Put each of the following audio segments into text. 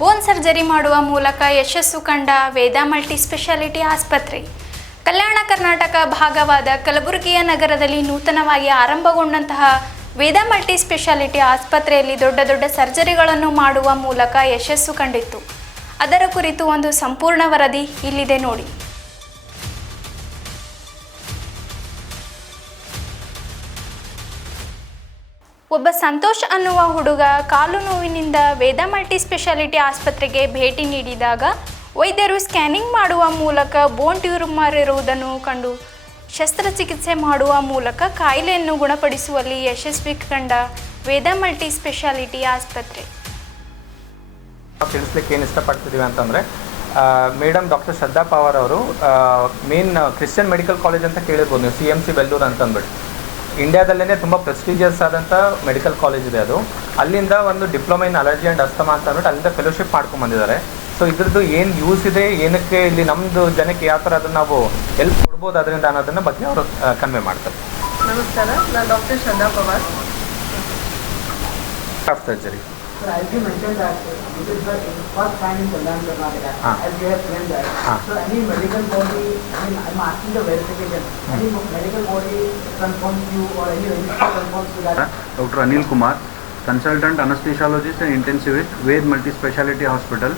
ಬೋನ್ surgery ಮಾಡುವ ಮೂಲಕ ಯಶಸ್ಸು ಕಂಡ ವೇದ ಮಲ್ಟಿ ಸ್ಪೆಷಾಲಿಟಿ ಆಸ್ಪತ್ರೆ. ಕಲ್ಯಾಣ ಕರ್ನಾಟಕ ಭಾಗವಾದ ಕಲಬುರಗಿಯ ನಗರದಲ್ಲಿ ನೂತನವಾಗಿ ಆರಂಭಗೊಂಡಂತಹ ವೇದ ಮಲ್ಟಿ ಸ್ಪೆಷಾಲಿಟಿ ಆಸ್ಪತ್ರೆಯಲ್ಲಿ ದೊಡ್ಡ ದೊಡ್ಡ ಸರ್ಜರಿಗಳನ್ನು ಮಾಡುವ ಮೂಲಕ ಯಶಸ್ಸು ಕಂಡಿತ್ತು. ಅದರ ಕುರಿತು ಒಂದು ಸಂಪೂರ್ಣ ವರದಿ ಇಲ್ಲಿದೆ ನೋಡಿ. ಒಬ್ಬ ಸಂತೋಷ್ ಅನ್ನುವ ಹುಡುಗ ಕಾಲು ನೋವಿನಿಂದ ವೇದ ಮಲ್ಟಿ ಸ್ಪೆಷಾಲಿಟಿ ಆಸ್ಪತ್ರೆಗೆ ಭೇಟಿ ನೀಡಿದಾಗ ವೈದ್ಯರು ಸ್ಕ್ಯಾನಿಂಗ್ ಮಾಡುವ ಮೂಲಕ ಬೋನ್ ಟ್ಯೂಮರ್ ಇರುವುದನ್ನು ಕಂಡು ಶಸ್ತ್ರಚಿಕಿತ್ಸೆ ಮಾಡುವ ಮೂಲಕ ಕಾಯಿಲೆಯನ್ನು ಗುಣಪಡಿಸುವಲ್ಲಿ ಯಶಸ್ವಿ ಕಂಡ ವೇದ ಮಲ್ಟಿ ಸ್ಪೆಷಾಲಿಟಿ ಆಸ್ಪತ್ರೆ. ತಿಳಿಸ್ಲಿಕ್ಕೆ ಏನು ಇಷ್ಟಪಡ್ತಿದ್ದೀವಿ ಅಂತಂದರೆ, ಮೇಡಮ್ ಡಾಕ್ಟರ್ ಶ್ರದ್ಧಾ ಪವಾರ್ ಅವರು ಮೇನ್ ಕ್ರಿಶ್ಚಿಯನ್ ಮೆಡಿಕಲ್ ಕಾಲೇಜ್ ಅಂತ ಕೇಳಿರ್ಬೋದು ನೀವು, CMC ಬೆಲ್ಲೂರು ಅಂತಂದ್ಬಿಟ್ಟು. ಇಂಡಿಯಾದಲ್ಲೇ ತುಂಬ ಪ್ರೆಸ್ಟೀಜಿಯಸ್ ಆದಂಥ ಮೆಡಿಕಲ್ ಕಾಲೇಜ್ ಇದೆ ಅದು. ಅಲ್ಲಿಂದ ಒಂದು diploma in allergy and asthma ಅಂತ ಅಂದ್ಬಿಟ್ಟು ಅಲ್ಲಿಂದ ಫೆಲೋಶಿಪ್ ಮಾಡ್ಕೊಂಡ್ಬಂದಿದ್ದಾರೆ. ಸೊ ಇದ್ರದ್ದು ಏನು ಯೂಸ್ ಇದೆ, ಏನಕ್ಕೆ ಇಲ್ಲಿ ನಮ್ಮದು ಜನಕ್ಕೆ ಯಾವ ಥರ ಅದನ್ನು ನಾವು ಎಲ್ಪ್ ಕೊಡ್ಬೋದು ಅದರಿಂದ ಅನ್ನೋದನ್ನು ಬಗ್ಗೆ ಅವರು ಕನ್ವೆ ಮಾಡ್ತಾರೆ. ನಮಸ್ಕಾರ, ನಾನು doctor Shraddha Pawar. Of surgery. So as you mentioned that this is the first time in Kalyan Karnataka, as you have claimed that. So any medical body, I'm asking the verification. Any medical body confirms you or any registry confirms you that? Dr. Anil Kumar, consultant anesthesiologist and intensivist, Ved Multi Speciality Hospital.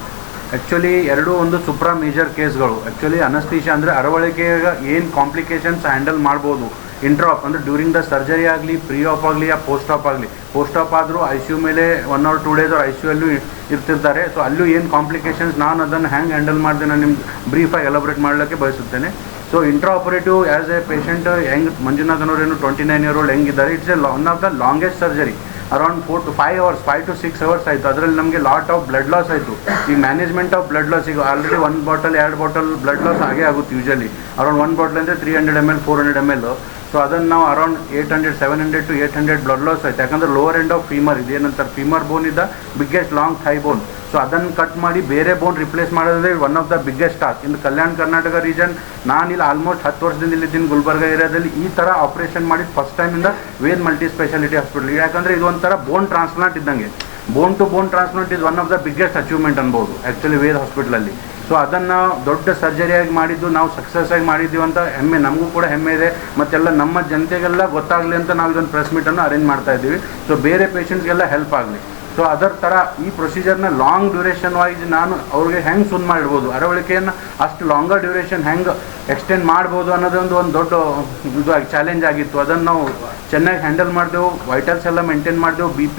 Actually ಎರಡೂ ಒಂದು ಸುಪ್ರಾ major ಕೇಸ್ಗಳು. Actually anaesthesia ಅಂದರೆ ಅರವಳಿಕೆಗೆ ಏನು complications handle ಮಾಡ್ಬೋದು, ಇಂಟ್ರಾಪ್ ಅಂದರೆ during the surgery ಆಗಲಿ, pre app ಆಗಲಿ ಯಾ post app ಆಗಲಿ. ಪೋಸ್ಟ್ ಆಪ್ ಆದರೂ ICU ಮೇಲೆ 1 or 2 days ಅವ್ರು ICU ಅಲ್ಲೂ ಇರ್ತಿರ್ತಾರೆ. ಸೊ ಅಲ್ಲೂ ಏನು ಕಾಂಪ್ಲಿಕೇಶನ್ಸ್, ನಾನು ಅದನ್ನು ಹ್ಯಾಂಗೆ ಹ್ಯಾಂಡಲ್ ಮಾಡಿದೆ ನಾನು ನಿಮ್ಗೆ ಬ್ರೀಫಾಗಿ ಎಲಾಬ್ರೇಟ್ ಮಾಡಲಿಕ್ಕೆ ಬಯಸುತ್ತೇನೆ. So intra operative as a patient ಹೆಂಗೆ ಮಂಜುನಾಥ್ ಅವರೇನು 29 year old ಹೆಂಗಿದ್ದಾರೆ, it's a one of the longest surgery. Around 4 to 5 hours, 5 to 6 hours ಆಯಿತು. ಅದರಲ್ಲಿ ನಮಗೆ ಲಾಟ್ ಆಫ್ ಬ್ಲಡ್ ಲಾಸ್ ಆಯಿತು. ಈ ಮ್ಯಾನೇಜ್ಮೆಂಟ್ ಆಫ್ ಬ್ಲಡ್ ಲಾಸ್, ಈಗ already 1 bottle 2 bottle blood loss ಆಗೇ ಆಗುತ್ತೆ ಯೂಶಲಿ. ಅರೌಂಡ್ 1 bottle ಅಂದರೆ 300 ml 400 ml. ಸೊ ಅದನ್ನು ನಾವು ಅರೌಂಡ್ 700 to 800 ಬ್ಲಡ್ ಲಾಸ್ ಆಯಿತು. ಯಾಕಂದರೆ ಲೋವರ್ ಎಂಡ್ ಆಫ್ ಫೀಮರ್ ಇದೇನಂತಾರೆ, ಫೀಮರ್ ಬೋನ್ ಇದ್ದ biggest long thigh bone. So ಅದನ್ನು ಕಟ್ ಮಾಡಿ ಬೇರೆ ಬೋನ್ ರಿಪ್ಲೇಸ್ ಮಾಡೋದ್ರೆ one of the biggest task in Kalyana Karnataka region. ನಾನಿಲ್ಲಿ ಆಲ್ಮೋಸ್ಟ್ 10 ವರ್ಷದಿಂದ ಇಲ್ಲಿದ್ದೀನಿ ಗುಲ್ಬರ್ಗ ಏರಿಯಾದಲ್ಲಿ. ಈ ಥರ ಆಪ್ರೇಷನ್ ಮಾಡಿದ ಫಸ್ಟ್ ಟೈಮಿಂದ ವೇದ್ ಮಲ್ಟಿ ಸ್ಪೆಷಾಲಿಟಿ ಹಾಸ್ಪಿಟಲ್. ಯಾಕಂದರೆ ಇದು ಒಂಥರ ಬೋನ್ ಟ್ರಾನ್ಸ್ಪ್ಲಾಂಟ್ ಇದ್ದಂಗೆ. Bone to bone transplant is one of the biggest achievement ಅನ್ಬೋದು ಆ್ಯಕ್ಚುಲಿ ವೇದ್ ಹಾಸ್ಪಿಟಲಲ್ಲಿ. ಸೊ ಅದನ್ನು ದೊಡ್ಡ ಸರ್ಜರಿಯಾಗಿ ಮಾಡಿದ್ದು ನಾವು ಸಕ್ಸಸ್ ಆಗಿ ಮಾಡಿದ್ದೀವಿ ಅಂತ ಹೆಮ್ಮೆ, ನಮಗೂ ಕೂಡ ಹೆಮ್ಮೆ ಇದೆ. ಮತ್ತೆಲ್ಲ ನಮ್ಮ ಜನತೆಗೆಲ್ಲ ಗೊತ್ತಾಗಲಿ ಅಂತ ನಾವು ಇದೊಂದು ಪ್ರೆಸ್ ಮೀಟನ್ನು ಅರೇಂಜ್ ಮಾಡ್ತಾ ಇದ್ದೀವಿ. ಸೊ ಬೇರೆ ಪೇಷಂಟ್ಸ್ಗೆಲ್ಲ ಹೆಲ್ಪ್ ಆಗಲಿ. ಸೊ ಅದರ ಥರ ಈ ಪ್ರೊಸೀಜರ್ನ ಲಾಂಗ್ ಡ್ಯೂರೇಷನ್ ವೈಸ್ ನಾನು ಅವ್ರಿಗೆ ಹೆಂಗೆ ಸುನ್ ಮಾಡಿರ್ಬೋದು, ಅರವಳಿಕೆಯನ್ನು ಅಷ್ಟು ಲಾಂಗರ್ ಡ್ಯೂರೇಷನ್ ಹೆಂಗೆ ಎಕ್ಸ್ಟೆಂಡ್ ಮಾಡ್ಬೋದು ಅನ್ನೋದೊಂದು ದೊಡ್ಡ ಇದು ಚಾಲೆಂಜ್ ಆಗಿತ್ತು. ಅದನ್ನು ನಾವು ಚೆನ್ನಾಗಿ ಹ್ಯಾಂಡಲ್ ಮಾಡಿದೆವು. ವೈಟಲ್ಸ್ ಎಲ್ಲ ಮೇಂಟೈನ್ ಮಾಡಿದೆವು. BP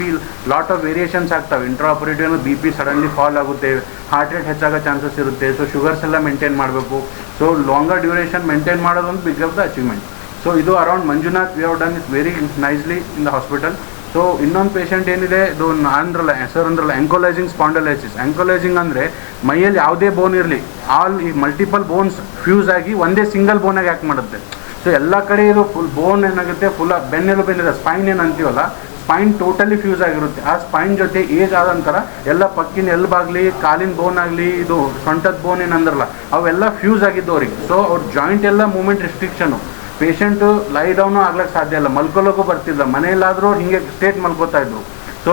ಲಾಟ್ ಆಫ್ ವೇರಿಯೇಷನ್ಸ್ ಆಗ್ತವೆ. Intra operative BP suddenly fall ಆಗುತ್ತೆ, ಹಾರ್ಟ್ ರೇಟ್ ಹೆಚ್ಚಾಗೋ ಚಾನ್ಸಸ್ ಇರುತ್ತೆ. ಸೊ ಶುಗರ್ಸ್ ಎಲ್ಲ ಮೇಂಟೈನ್ ಮಾಡಬೇಕು. ಸೊ ಲಾಂಗರ್ ಡ್ಯೂರೇಷನ್ ಮೇಂಟೈನ್ ಮಾಡೋದೊಂದು big of the achievement. So ಇದು around Manjunath we have done it very nicely in the hospital. So ಇನ್ನೊಂದು patient ಏನಿದೆ, ಇದು ಅಂದ್ರಲ್ಲ ಹೆಸರು ಅಂದ್ರಲ್ಲ ಆಂಕೋಲೈಸಿಂಗ್ ಸ್ಪಾಂಡಲೈಸಿಸ್. ಆಂಕೋಲೈಸಿಂಗ್ ಅಂದರೆ ಮೈಯಲ್ಲಿ ಯಾವುದೇ ಬೋನ್ ಇರಲಿ, ಆಲ್ ಈ ಮಲ್ಟಿಪಲ್ ಬೋನ್ಸ್ ಫ್ಯೂಸ್ ಆಗಿ ಒಂದೇ ಸಿಂಗಲ್ ಬೋನಾಗಿ ಆ್ಯಕ್ಟ್ ಮಾಡುತ್ತೆ. ಸೊ ಎಲ್ಲ ಕಡೆ ಇದು ಫುಲ್ ಬೋನ್ ಏನಾಗುತ್ತೆ, ಫುಲ್ ಬೆನ್ನೆಲುಬಿನಿದೆ, ಸ್ಪೈನ್ ಏನು ಅಂತೀವಲ್ಲ, ಸ್ಪೈನ್ ಟೋಟಲಿ ಫ್ಯೂಸ್ ಆಗಿರುತ್ತೆ. ಆ ಸ್ಪೈನ್ ಜೊತೆ ಏಜ್ ಆದ ನಂತರ ಎಲ್ಲ ಪಕ್ಕಿನ ಎಲ್ಬಾಗಲಿ, ಕಾಲಿನ ಬೋನ್ ಆಗಲಿ, ಇದು ಸೊಂಟದ ಬೋನ್ ಏನಂದ್ರಲ್ಲ ಅವೆಲ್ಲ ಫ್ಯೂಸ್ ಆಗಿದ್ದು ಅವ್ರಿಗೆ. ಸೊ ಅವ್ರ ಜಾಯಿಂಟ್ ಎಲ್ಲ ಮೂಮೆಂಟ್ ರಿಸ್ಟ್ರಿಕ್ಷನು. ಪೇಷಂಟು ಲೈ ಡೌನು ಆಗ್ಲಿಕ್ಕೆ ಸಾಧ್ಯ ಇಲ್ಲ, ಮಲ್ಕೊಳ್ಳೋಕ್ಕೂ ಬರ್ತಿಲ್ಲ. ಮನೆಯಲ್ಲಾದರೂ ಹೀಗೆ ಸ್ಟೇಟ್ ಮಲ್ಕೋತಾ ಇದ್ರು. ಸೊ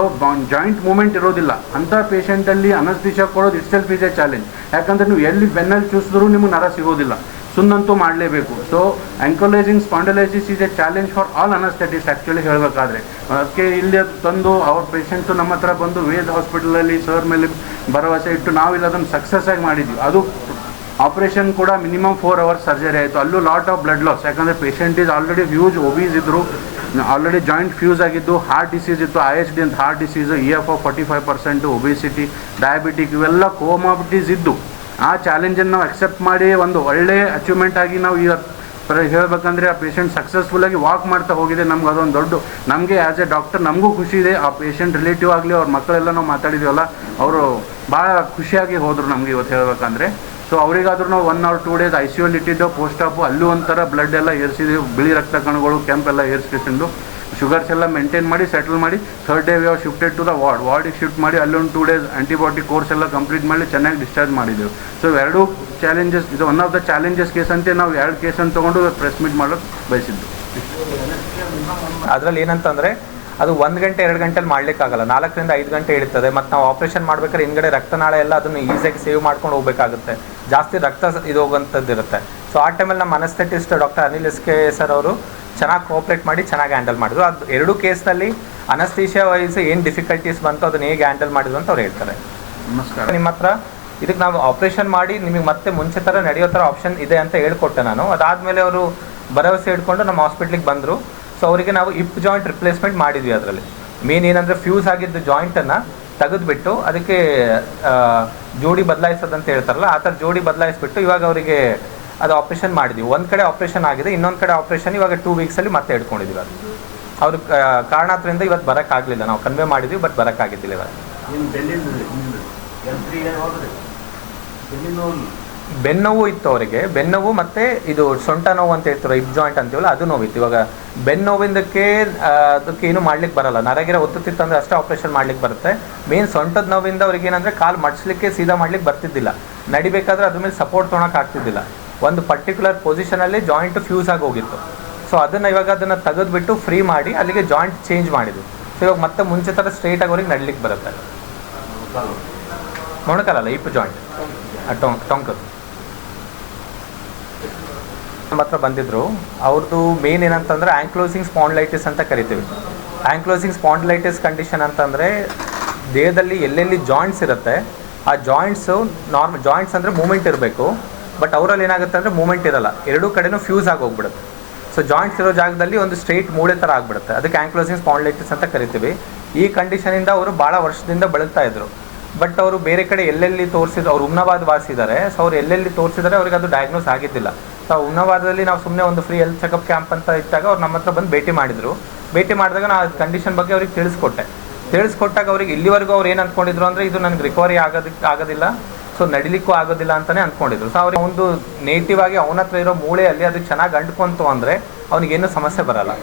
ಜಾಯಿಂಟ್ ಮೂಮೆಂಟ್ ಇರೋದಿಲ್ಲ. ಅಂಥ ಪೇಷಂಟಲ್ಲಿ ಅನಸ್ತೀಶಿಯಾ ಕೊಡೋದು it self is a challenge. ಯಾಕಂದರೆ ನೀವು ಎಲ್ಲಿ ಬೆನ್ನಲ್ಲಿ ಚೂಸಿದ್ರೂ ನಿಮಗೆ ನರ ಸಿಗೋದಿಲ್ಲ, ಸುನ್ನಂತೂ ಮಾಡಲೇಬೇಕು. So ankylosing spondylosis is a challenge for all anaesthetist actually ಹೇಳಬೇಕಾದ್ರೆ. ಅದಕ್ಕೆ ಇಲ್ಲಿ ತಂದು ಅವ್ರ ಪೇಷಂಟು ನಮ್ಮ ಹತ್ರ ಬಂದು ವೇದ್ ಹಾಸ್ಪಿಟಲಲ್ಲಿ ಸರ್ ಮೇಲೆ ಭರವಸೆ ಇಟ್ಟು ನಾವಿಲ್ಲಿ ಅದನ್ನು ಸಕ್ಸಸ್ ಆಗಿ ಮಾಡಿದ್ವಿ. ಅದು ಆಪ್ರೇಷನ್ ಕೂಡ ಮಿನಿಮಮ್ 4 hours ಸರ್ಜರಿ ಆಯಿತು. ಅಲ್ಲೂ ಲಾಟ್ ಆಫ್ ಬ್ಲಡ್ ಲಾಸ್. ಯಾಕಂದರೆ patient is already huge obese ಇದ್ದರು, ಆಲ್ರೆಡಿ ಜಾಯಿಂಟ್ ಫ್ಯೂಸ್ ಆಗಿದ್ದು, ಹಾರ್ಟ್ ಡಿಸೀಸ್ ಇತ್ತು, IHD ಅಂತ heart disease, EFO 45%, obesity, diabetic, ಇವೆಲ್ಲ ಕೋಮಾಬಿಟೀಸ್ ಇದ್ದು ಆ ಚಾಲೆಂಜನ್ನು ನಾವು ಅಕ್ಸೆಪ್ಟ್ ಮಾಡಿ ಒಂದು ಒಳ್ಳೆಯ ಅಚೀವ್ಮೆಂಟ್ ಆಗಿ ನಾವು ಹೇಳಬೇಕಂದ್ರೆ ಆ ಪೇಷಂಟ್ ಸಕ್ಸಸ್ಫುಲ್ಲಾಗಿ ವಾಕ್ ಮಾಡ್ತಾ ಹೋಗಿದೆ. ನಮ್ಗೆ ಅದೊಂದು ದೊಡ್ಡ, ನಮಗೆ ಆ್ಯಸ್ ಎ ಡಾಕ್ಟರ್ ನಮಗೂ ಖುಷಿ ಇದೆ. ಆ ಪೇಷಂಟ್ ರಿಲೇಟಿವ್ ಆಗಲಿ ಅವ್ರ ಮಕ್ಕಳೆಲ್ಲ ನಾವು ಮಾತಾಡಿದ್ದೀವಲ್ಲ, ಅವರು ಭಾಳ ಖುಷಿಯಾಗಿ ಹೋದರು ನಮಗೆ ಇವತ್ತು ಹೇಳಬೇಕಂದ್ರೆ. ಸೊ ಅವರಿಗಾದ್ರೂ ನಾವು 1 or 2 days ICU ಅಲ್ಲಿ ಇಟ್ಟಿದ್ದೆವು. ಪೋಸ್ಟ್ ಆಪು ಅಲ್ಲೂ ಒಂಥರ ಬ್ಲಡ್ ಎಲ್ಲ ಏರಿಸಿದೆವು, ಬಿಳಿ ರಕ್ತ ಕಣಗಳು ಕೆಂಪೆಲ್ಲ ಏರಿಸ್ಕೊಂಡು ಶುಗರ್ಸ್ ಎಲ್ಲ ಮೇಂಟೈನ್ ಮಾಡಿ ಸೆಟಲ್ ಮಾಡಿ 3rd day we have shifted to the ವಾರ್ಡಿಗೆ ಶಿಫ್ಟ್ ಮಾಡಿ ಅಲ್ಲೊಂದು 2 days ಆ್ಯಂಟಿಬಯೋಟಿಕ್ ಕೋರ್ಸ್ ಎಲ್ಲ ಕಂಪ್ಲೀಟ್ ಮಾಡಿ ಚೆನ್ನಾಗಿ ಡಿಸ್ಚಾರ್ಜ್ ಮಾಡಿದೆವು. ಸೊ ಎರಡೂ ಚಾಲೆಂಜಸ್, ಇದು one of the challenges case ಅಂತ ನಾವು 2 ಕೇಸನ್ನು ತೊಗೊಂಡು ಪ್ರೆಸ್ ಮೀಟ್ ಮಾಡೋಕ್ಕೆ ಬಯಸಿದ್ದು. ಅದರಲ್ಲಿ ಏನಂತಂದರೆ ಅದು 1 ಗಂಟೆ 2 ಗಂಟೆಲಿ ಮಾಡಲಿಕ್ಕಾಗಲ್ಲ, 4ರಿಂದ 5 ಗಂಟೆ ಹಿಡಿತದೆ. ಮತ್ತು ನಾವು ಆಪ್ರೇಷನ್ ಮಾಡ್ಬೇಕಾದ್ರೆ ಹಿಂದ್ಗಡೆ ರಕ್ತನಾಳ ಎಲ್ಲ ಅದನ್ನು ಈಸಿಯಾಗಿ ಸೇವ್ ಮಾಡ್ಕೊಂಡು ಹೋಗಬೇಕಾಗುತ್ತೆ, ಜಾಸ್ತಿ ರಕ್ತ ಇದು ಹೋಗೋಂಥದ್ದು ಇರುತ್ತೆ. ಸೊ ಆ ಟೈಮಲ್ಲಿ ನಮ್ಮ anaesthetist doctor Anil S K sir ಅವರು ಚೆನ್ನಾಗಿ ಕೋಆಪ್ರೇಟ್ ಮಾಡಿ ಚೆನ್ನಾಗಿ ಹ್ಯಾಂಡಲ್ ಮಾಡಿದ್ರು. ಅದು 2 ಕೇಸ್ನಲ್ಲಿ ಅನಸ್ಥೀಷಿಯಾ ವೈಸ್ ಏನು ಡಿಫಿಕಲ್ಟೀಸ್ ಬಂತು ಅದನ್ನು ಹೇಗೆ ಹ್ಯಾಂಡಲ್ ಮಾಡಿದ್ರು ಅಂತ ಅವ್ರು ಹೇಳ್ತಾರೆ. ನಮಸ್ಕಾರ. ನಿಮ್ಮ ಹತ್ರ ಇದಕ್ಕೆ ನಾವು ಆಪ್ರೇಷನ್ ಮಾಡಿ ನಿಮಗೆ ಮತ್ತೆ ಮುಂಚೆ ಥರ ನಡೆಯೋ ಥರ ಆಪ್ಷನ್ ಇದೆ ಅಂತ ಹೇಳ್ಕೊಟ್ಟೆ ನಾನು. ಅದಾದಮೇಲೆ ಅವರು ಭರವಸೆ ಇಟ್ಕೊಂಡು ನಮ್ಮ ಹಾಸ್ಪಿಟ್ಲಿಗೆ ಬಂದರು. ಸೊ ಅವರಿಗೆ ನಾವು ಹಿಪ್ ಜಾಯಿಂಟ್ ರಿಪ್ಲೇಸ್ಮೆಂಟ್ ಮಾಡಿದ್ವಿ. ಅದರಲ್ಲಿ ಮೇನ್ ಏನಂದರೆ ಫ್ಯೂಸ್ ಆಗಿದ್ದು ಜಾಯಿಂಟನ್ನು ತೆಗೆದುಬಿಟ್ಟು ಅದಕ್ಕೆ ಜೋಡಿ ಬದಲಾಯಿಸೋದಂತ ಹೇಳ್ತಾರಲ್ಲ, ಆ ಥರ ಜೋಡಿ ಬದಲಾಯಿಸ್ಬಿಟ್ಟು ಇವಾಗ ಅವರಿಗೆ ಅದು ಆಪ್ರೇಷನ್ ಮಾಡಿದ್ವಿ. ಒಂದು ಕಡೆ ಆಪ್ರೇಷನ್ ಆಗಿದೆ, ಇನ್ನೊಂದು ಕಡೆ ಆಪ್ರೇಷನ್ ಇವಾಗ 2 ವೀಕ್ಸಲ್ಲಿ ಮತ್ತೆ ಹಿಡ್ಕೊಂಡಿದ್ದೀವಿ. ಅದು ಅವ್ರ ಕಾರಣಾಂತರದಿಂದ ಇವತ್ತು ಬರೋಕ್ಕಾಗಲಿಲ್ಲ, ನಾವು ಕನ್ವೆ ಮಾಡಿದ್ವಿ, ಬಟ್ ಬರೋಕ್ಕಾಗಿದ್ದಿಲ್ಲ ಇವಾಗ. ಬೆನ್ನೋವು ಇತ್ತು ಅವರಿಗೆ, ಬೆನ್ನೋವು ಮತ್ತು ಇದು ಸೊಂಟ ನೋವು ಅಂತ ಹೇಳ್ತಾರೆ, ಹಿಪ್ ಜಾಯಿಂಟ್ ಅಂತೀವಲ್ಲ ಅದು ನೋವಿತ್ತು. ಇವಾಗ ಬೆನ್ನೋವಿಂದಕ್ಕೆ ಅದಕ್ಕೆ ಏನು ಮಾಡ್ಲಿಕ್ಕೆ ಬರಲ್ಲ, ನರಗಿರ ಒತ್ತುತ್ತಿತ್ತು ಅಂದರೆ ಅಷ್ಟೇ ಆಪ್ರೇಷನ್ ಮಾಡ್ಲಿಕ್ಕೆ ಬರುತ್ತೆ. ಮೇನ್ ಸೊಂಟದ ನೋವಿಂದ ಅವ್ರಿಗೆ ಏನಂದರೆ ಕಾಲು ಮಡ್ಸ್ಲಿಕ್ಕೆ ಸೀದಾ ಮಾಡ್ಲಿಕ್ಕೆ ಬರ್ತಿದ್ದಿಲ್ಲ, ನಡಿಬೇಕಾದ್ರೆ ಅದ್ರ ಮೇಲೆ ಸಪೋರ್ಟ್ ತೊಗೊಳಕ್ಕೆ ಆಗ್ತಿದ್ದಿಲ್ಲ. ಒಂದು ಪರ್ಟಿಕ್ಯುಲರ್ ಪೊಸಿಷನಲ್ಲಿ ಜಾಯಿಂಟ್ ಫ್ಯೂಸ್ ಆಗಿ ಹೋಗಿತ್ತು. ಸೊ ಅದನ್ನು ಇವಾಗ ಅದನ್ನು ತೆಗೆದುಬಿಟ್ಟು ಫ್ರೀ ಮಾಡಿ ಅಲ್ಲಿಗೆ ಜಾಯಿಂಟ್ ಚೇಂಜ್ ಮಾಡಿದ್ವಿ. ಸೊ ಇವಾಗ ಮತ್ತೆ ಮುಂಚೆ ಥರ ಸ್ಟ್ರೈಟಾಗಿ ಅವ್ರಿಗೆ ನಡ್ಲಿಕ್ಕೆ ಬರುತ್ತೆ. ಮೊಣಕಾಲಲ್ಲ, ಹಿಪ್ ಜಾಯಿಂಟ್ ಟೊಂಕದು. ನಮ್ಮ ಹತ್ರ ಬಂದಿದ್ದರು. ಅವ್ರದ್ದು ಮೇನ್ ಏನಂತಂದರೆ ಆ್ಯಂಕ್ಲೋಸಿಂಗ್ ಸ್ಪಾಂಡ್ಲೈಟಿಸ್ ಅಂತ ಕರಿತೀವಿ. ಆ್ಯಂಕ್ಲೋಸಿಂಗ್ ಸ್ಪಾಂಡ್ಲೈಟಿಸ್ ಕಂಡೀಷನ್ ಅಂತಂದರೆ ದೇಹದಲ್ಲಿ ಎಲ್ಲೆಲ್ಲಿ ಜಾಯಿಂಟ್ಸ್ ಇರುತ್ತೆ ಆ ಜಾಯಿಂಟ್ಸು ಜಾಯಿಂಟ್ಸ್ ಅಂದರೆ ಮೂಮೆಂಟ್ ಇರಬೇಕು, ಬಟ್ ಅವರಲ್ಲಿ ಏನಾಗುತ್ತೆ ಅಂದರೆ ಮೂಮೆಂಟ್ ಇರಲ್ಲ, 2 ಕಡೆನೂ ಫ್ಯೂಸ್ ಆಗಿ ಹೋಗ್ಬಿಡುತ್ತೆ. ಸೊ ಜಾಯಿಂಟ್ಸ್ ಇರೋ ಜಾಗದಲ್ಲಿ ಒಂದು ಸ್ಟ್ರೈಟ್ ಮೂಳೆ ಥರ ಆಗಿಬಿಡುತ್ತೆ, ಅದಕ್ಕೆ ಆ್ಯಂಕ್ಲೋಸಿಂಗ್ ಸ್ಪಾಂಡ್ಲೈಟಿಸ್ ಅಂತ ಕರಿತೀವಿ. ಈ ಕಂಡೀಷನಿಂದ ಅವರು ಭಾಳ ವರ್ಷದಿಂದ ಬಳಲ್ತಾ ಇದ್ರು. ಬಟ್ ಅವರು ಬೇರೆ ಕಡೆ ಎಲ್ಲೆಲ್ಲಿ ತೋರಿಸಿದ್ರು, ಅವ್ರು ಹುಮ್ನಾಬಾದ್ ವಾಸಿದ್ದಾರೆ. ಸೊ ಅವ್ರು ಎಲ್ಲೆಲ್ಲಿ ತೋರಿಸಿದ್ದಾರೆ ಅವ್ರಿಗೆ ಅದು ಡಯಾಗ್ನೋಸ್ ಆಗಿದ್ದಿಲ್ಲ. ಸೊ ಹುಮ್ನಾಬಾದಲ್ಲಿ ನಾವು ಸುಮ್ಮನೆ ಒಂದು ಫ್ರೀ ಹೆಲ್ತ್ ಚೆಕಪ್ ಕ್ಯಾಂಪ್ ಅಂತ ಇದ್ದಾಗ ಅವ್ರು ನಮ್ಮ ಹತ್ರ ಬಂದು ಭೇಟಿ ಮಾಡಿದರು. ಭೇಟಿ ಮಾಡಿದಾಗ ನಾನು ಆ ಕಂಡೀಷನ್ ಬಗ್ಗೆ ಅವ್ರಿಗೆ ತಿಳಿಸ್ಕೊಟ್ಟಾಗ ಅವ್ರಿಗೆ ಇಲ್ಲಿವರೆಗೂ ಅವ್ರು ಏನು ಅಂದ್ಕೊಂಡಿದ್ರು ಅಂದರೆ ಇದು ನನಗೆ ರಿಕವರಿ ಆಗೋದಿಲ್ಲ, ಸೊ ನಡಿಲಿಕ್ಕೂ ಆಗೋದಿಲ್ಲ ಅಂತಲೇ ಅಂದ್ಕೊಂಡಿದ್ರು. ಸೊ ಅವ್ರಿಗೆ ಒಂದು ನೇಟಿವ್ ಆಗಿ ಅವನ ಹತ್ರ ಇರೋ ಮೂಳೆಯಲ್ಲಿ ಅದು ಚೆನ್ನಾಗಿ ಅಂಟ್ಕೊಂತು ಅಂದರೆ ಅವನಿಗೇನು ಸಮಸ್ಯೆ ಬರಲ್ಲ.